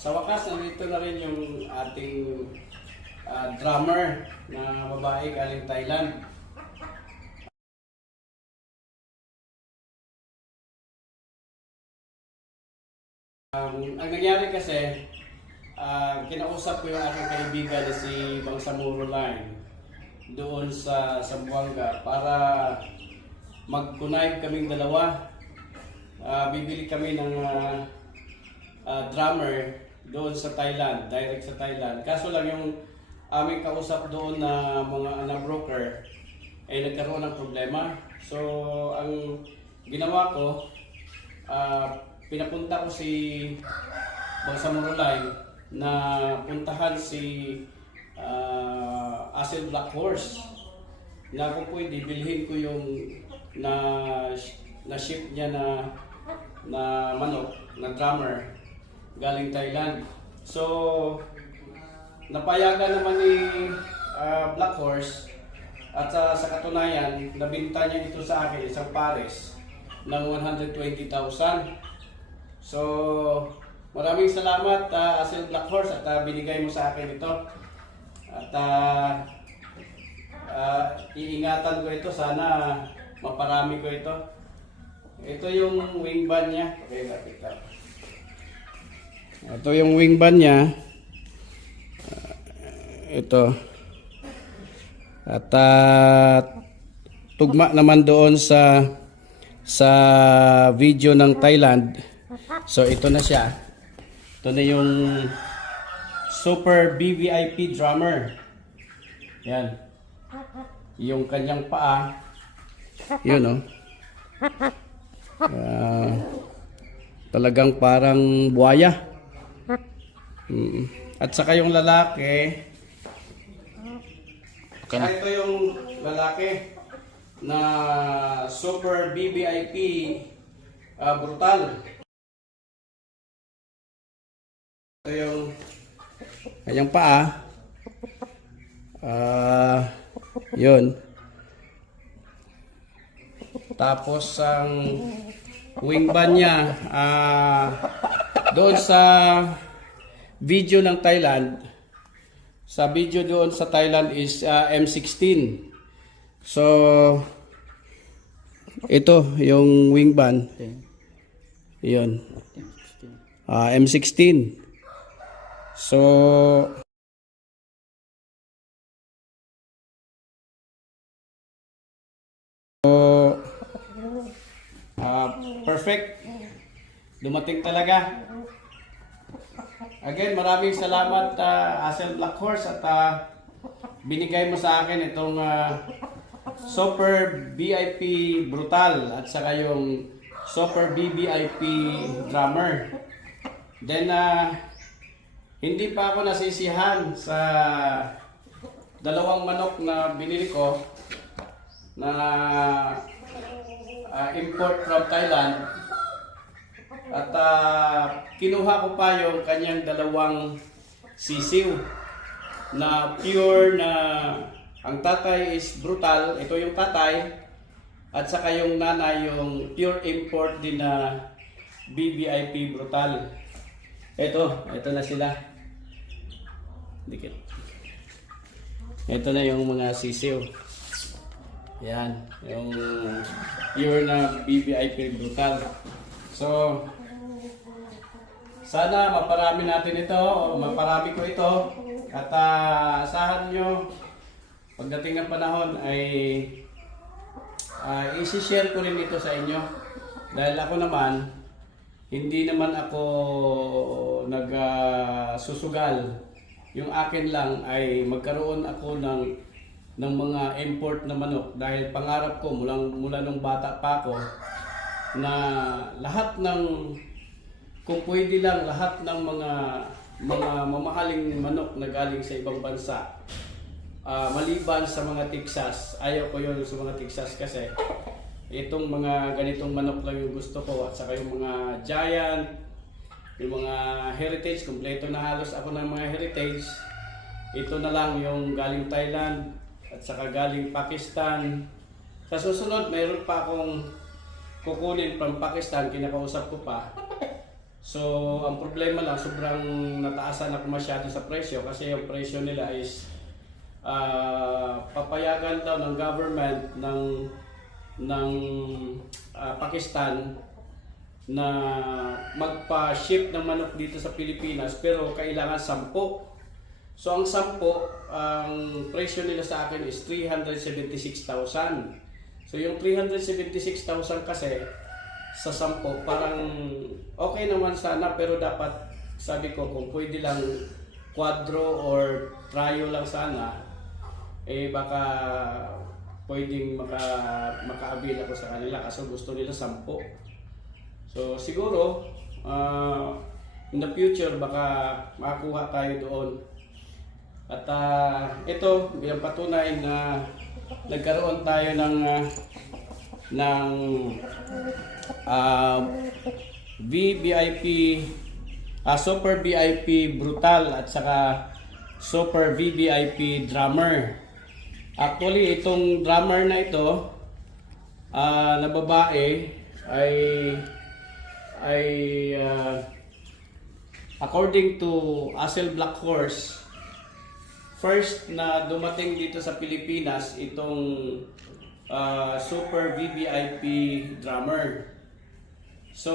Sa wakas, nandito na rin yung ating drummer na babae galing Thailand. Ang nangyari kasi, kinausap ko yung aking kaibigan na si Bangsamoro Line doon sa Zamboanga para mag-connect kaming dalawa. Bibili kami ng drummer doon sa Thailand, direct sa Thailand. Kaso lang yung aming kausap doon na mga broker ay nagkaroon ng problema. So ang ginawa ko, pinapunta ko si Bangsamoro Line na puntahan si Asel Black Horse na kung pwede bilhin ko yung na ship niya na manok, na drummer galing Thailand. So napayagan naman ni Black Horse at sa katunayan nabinta niya ito sa akin isang pares ng 120,000. So maraming salamat Asel Black Horse at binigay mo sa akin ito. At iingatan ko ito, sana maparami ko ito. Ito yung wing band niya. Okay, nakita. Ito yung wing band niya. Ito. At tugma naman doon sa video ng Thailand. So ito na siya. Ito na yung Super BVIP drummer. Yan. Yung kanyang paa. Yun, talagang parang buhaya. At saka yung lalaki. Ito yung lalaki na Super BVIP brutal. Ito yung kanyang paa. Yun. Tapos ang wing band niya doon sa video ng Thailand, sa video doon sa Thailand is M16. So ito yung wing band. Yun. M16. So perfect. Dumating talaga. Again, maraming salamat Asel Black Horse at binigay mo sa akin itong Super VIP Brutal at saka yung Super BVIP drummer. Then hindi pa ako nasisihan sa dalawang manok na binili ko na import from Thailand. At kinuha ko pa yung kanyang dalawang sisiw na pure na ang tatay is brutal, ito yung tatay, at saka yung nanay yung pure import din na BVIP brutal. Ito na sila. Dikit. Ito na yung mga sisiw. Yan, yung pure na BVIP brutal. So sana maparami natin ito, maparami ko ito, at asahan nyo pagdating ng panahon ay isi-share ko rin ito sa inyo. Dahil ako naman, hindi naman ako nagsusugal. Yung akin lang ay magkaroon ako ng mga import na manok. Dahil pangarap ko mula nung bata pa ako na lahat ng, kung pwede lang, lahat ng mga mamahaling manok na galing sa ibang bansa, maliban sa mga Texas. Ayaw ko yun sa mga Texas kasi itong mga ganitong manok lang yung gusto ko, at saka yung mga giant, yung mga heritage, kompleto na halos ako ng mga heritage. Ito na lang yung galing Thailand at saka galing Pakistan. Sa susunod mayroon pa akong kukunin from Pakistan, kinakausap ko pa. So, ang problema lang, sobrang nataasan ako masyado sa presyo kasi yung presyo nila is papayagan daw ng government ng Pakistan na magpa-ship ng manok dito sa Pilipinas pero kailangan 10. So ang 10, ang presyo nila sa akin is 376,000. So yung 376,000 kasi sa 10 parang okay naman sana pero dapat sabi ko kung pwede lang quadro or trio lang sana baka pwedeng maka-avail ako sa kanila kasi gusto nila 10. So siguro in the future baka makakuha tayo doon. At ito bilang patunay na nagkaroon tayo ng VVIP, Super VIP Brutal at saka Super VVIP Drummer. Actually, itong drummer na ito na babae ay according to Asel Black Horse, first na dumating dito sa Pilipinas itong Super VVIP Drummer. So,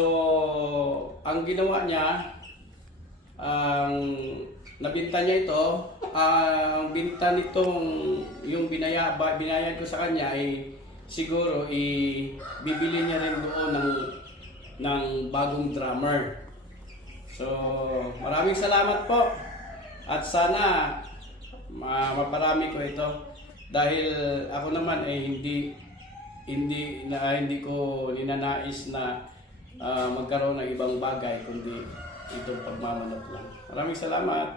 ang ginawa niya, nabinta niya ito, ang binta nitong yung binayad ko sa kanya ay siguro bibili niya rin doon ng bagong drummer. So, maraming salamat po at sana maparami ko ito dahil ako naman ay hindi ko ninanais na magkaroon ng ibang bagay kundi itong pagmamanok lang. Maraming salamat.